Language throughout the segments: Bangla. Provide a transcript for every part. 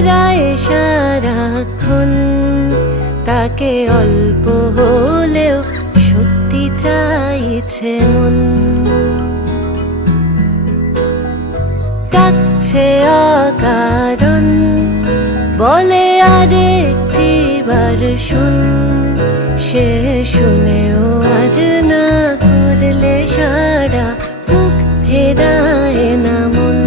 হারায় সারাক্ষণ, তাকে অল্প হলেও সত্যি চাইছে মন। ডাকছে অকারণ, বলে আরেকটি বার শুন, সে শুনেও আর না করলে সারা, মুখ ফেরায় না মন।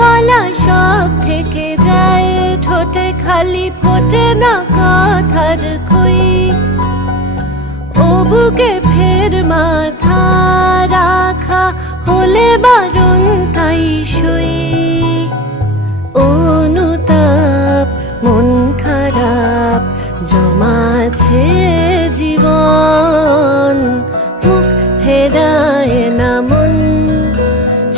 বলা সব থেকে যায় ঠোঁটে, খালি ফোটে না কথার খই। ও বুকে ফের মাথা রাখা হলে বারণ তাই সই। অনুতাপ মন খারাপ জমাছে জীবন, মুখ ফেরায় না মন।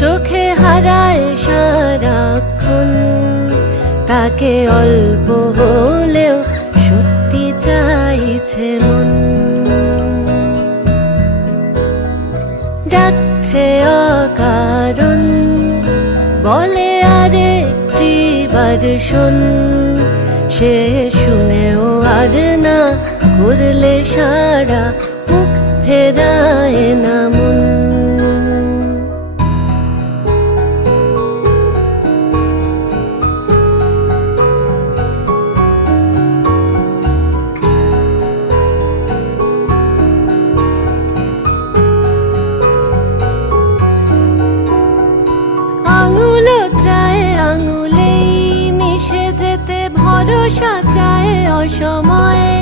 চোখে হারায় সারাক্ষণ, তাকে অল্প হলেও সত্যি চাইছে মন। ডাকছে অকারণ, বলে আরেকটি বার শোন, সে শুনেও আর না করলে সারা, মুখ ফেরায় না মন। আঙুলো চায় আঙুলেই মিশে যেতে, ভরসা চায় অসময়ে।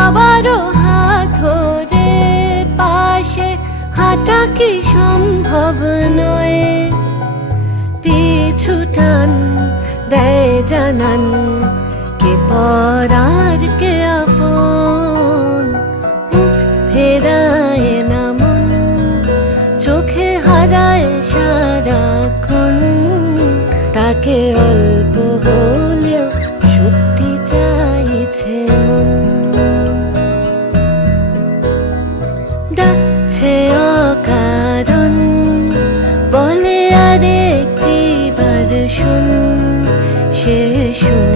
আবারও হাত ধরে পাশে হাঁটা কি সম্ভব নয়। পিছু টান দেয় জানান, কে পর আর কে আপন, মুখ ফেরায় না মন। চোখে হারায় সারাক্ষণ, তাকে অল্প হলেও সত্যি চাইছে মন। ডাকছে অকারণ, বলে আরেকটি বার শুন, সে শুন